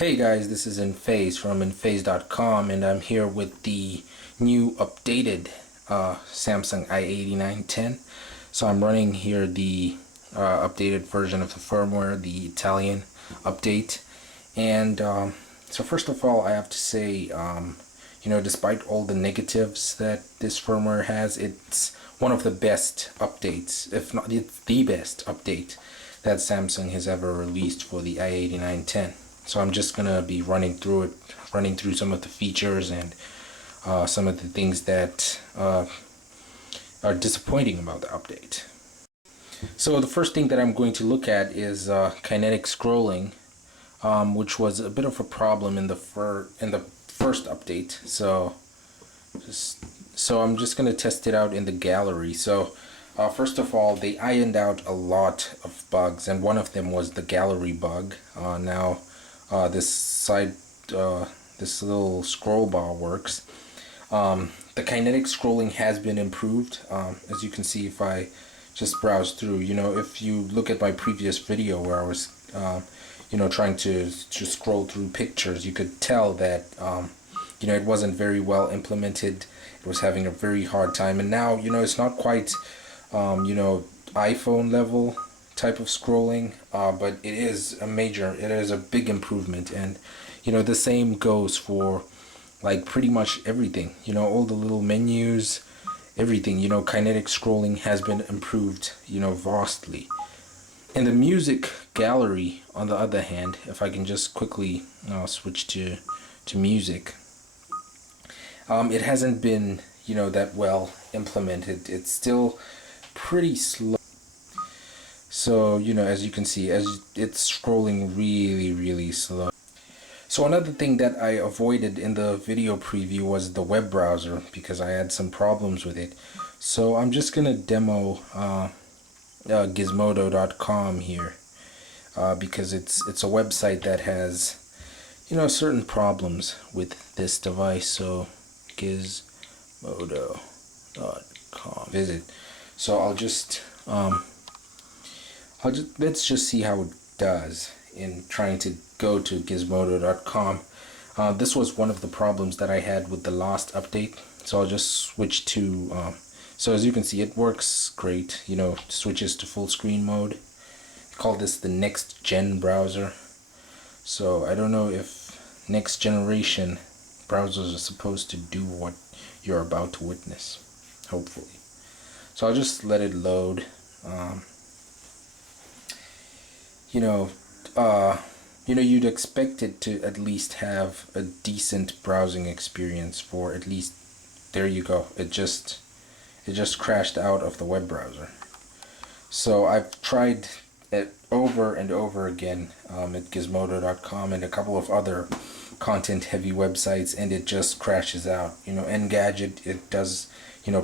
Hey guys, this is InPhase from InPhase.com, and I'm here with the new updated Samsung i8910. So I'm running here the updated version of the firmware, the Italian update. And so first of all, I have to say, despite all the negatives that this firmware has, it's one of the best updates, if not it's the best update that Samsung has ever released for the i8910. So I'm just gonna be running through some of the features and some of the things that are disappointing about the update. So the first thing that I'm going to look at is kinetic scrolling, which was a bit of a problem in the first update. So I'm just gonna test it out in the gallery. So first of all, they ironed out a lot of bugs, and one of them was the gallery bug. Now this little scroll bar works. The kinetic scrolling has been improved. As you can see, if I just browse through, if you look at my previous video where I was, trying to scroll through pictures, you could tell that, it wasn't very well implemented. It was having a very hard time, and now, it's not quite, iPhone level type of scrolling, but it is a big improvement. And the same goes for like pretty much everything, all the little menus, everything. Kinetic scrolling has been improved, vastly. In the music gallery, on the other hand, if I can just quickly switch to music, it hasn't been that well implemented. It's still pretty slow. So, as you can see, it's scrolling really slow. So another thing that I avoided in the video preview was the web browser, because I had some problems with it. So I'm just gonna demo gizmodo.com here, because it's a website that has certain problems with this device. So gizmodo.com, visit. So let's just see how it does in trying to go to gizmodo.com. This was one of the problems that I had with the last update. So I'll just switch to, so as you can see, it works great. Switches to full screen mode. I call this the next gen browser. So I don't know if next generation browsers are supposed to do what you're about to witness, hopefully. So I'll just let it load. You'd expect it to at least have a decent browsing experience for at least, there you go. It just crashed out of the web browser. So I've tried it over and over again at gizmodo.com and a couple of other content heavy websites, and it just crashes out. Engadget, it does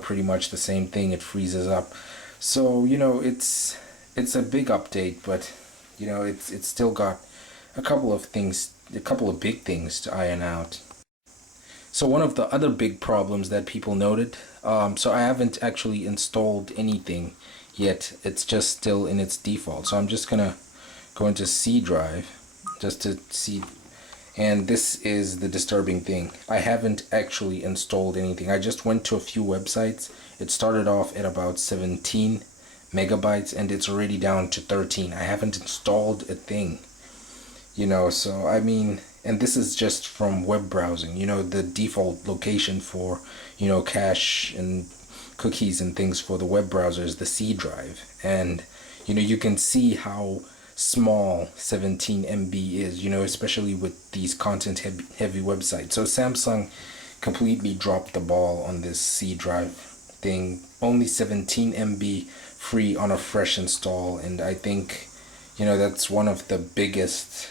pretty much the same thing. It freezes up. So it's a big update, but it's still got a couple of big things to iron out. So one of the other big problems that people noted, so I haven't actually installed anything yet. It's just still in its default. So I'm just gonna go into C drive just to see. And this is the disturbing thing. I haven't actually installed anything. I just went to a few websites. It started off at about 17 megabytes and it's already down to 13. I haven't installed a thing, so I mean, and this is just from web browsing. The default location for cache and cookies and things for the web browser is the C drive, and you can see how small 17 MB is, especially with these content heavy websites. So Samsung completely dropped the ball on this C drive thing. Only 17 MB free on a fresh install, and I think that's one of the biggest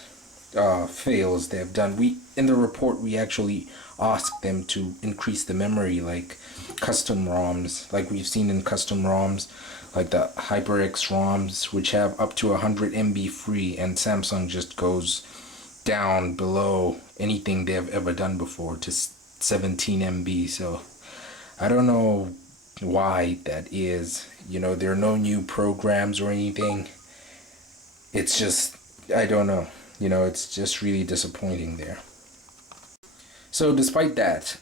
fails they've done. In the report we actually asked them to increase the memory, like custom ROMs, like we've seen in custom ROMs, like the HyperX ROMs, which have up to 100 MB free, and Samsung just goes down below anything they've ever done before to 17 MB. So I don't know why that is. There are no new programs or anything. It's just, I don't know. it's just really disappointing there. So despite that,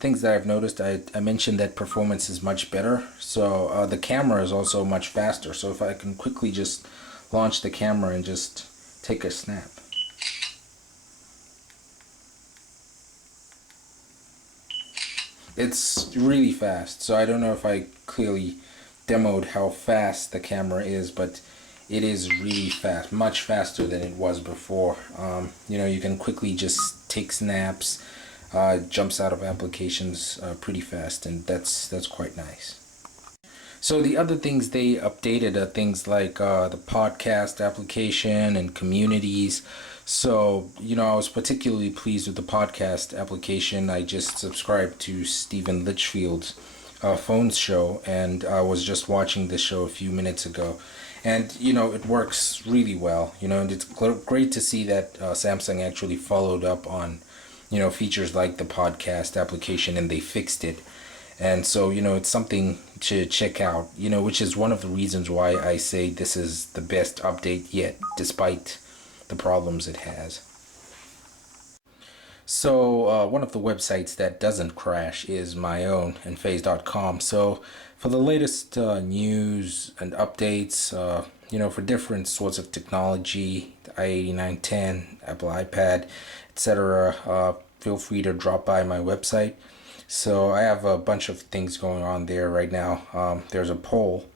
things that I've noticed, I mentioned that performance is much better. So the camera is also much faster. So if I can quickly just launch the camera and just take a snap. It's really fast. So I don't know if I clearly demoed how fast the camera is, but it is really fast, much faster than it was before. You can quickly just take snaps, jumps out of applications pretty fast, and that's quite nice. So the other things they updated are things like the podcast application and communities. So, I was particularly pleased with the podcast application. I just subscribed to Stephen Litchfield's phone show, and I was just watching this show a few minutes ago. And, it works really well, and it's great to see that Samsung actually followed up on, features like the podcast application, and they fixed it. And so, it's something to check out, which is one of the reasons why I say this is the best update yet, despite the problems it has. So one of the websites that doesn't crash is my own, Enphase.com. So for the latest news and updates, for different sorts of technology, the i8910, Apple iPad, etc., feel free to drop by my website. So I have a bunch of things going on there right now. There's a poll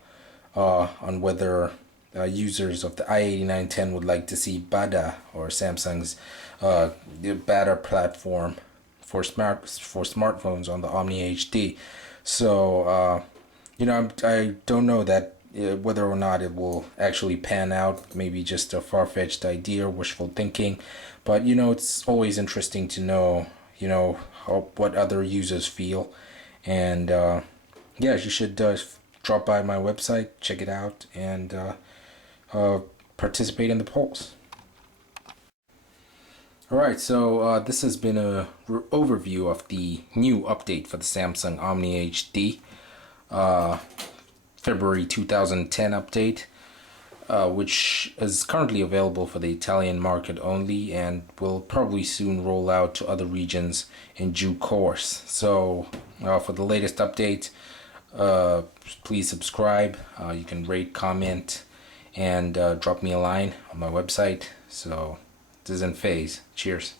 on whether users of the i8910 would like to see BADA, or Samsung's BADA platform for smartphones on the Omnia HD. So I don't know that whether or not it will actually pan out. Maybe just a far-fetched idea or wishful thinking, but it's always interesting to know what other users feel. And you should drop by my website, check it out, and participate in the polls. Alright, so this has been a overview of the new update for the Samsung Omnia HD February 2010 update, which is currently available for the Italian market only and will probably soon roll out to other regions in due course. So for the latest update, please subscribe. You can rate, comment, and drop me a line on my website. So this is Enphase. Cheers.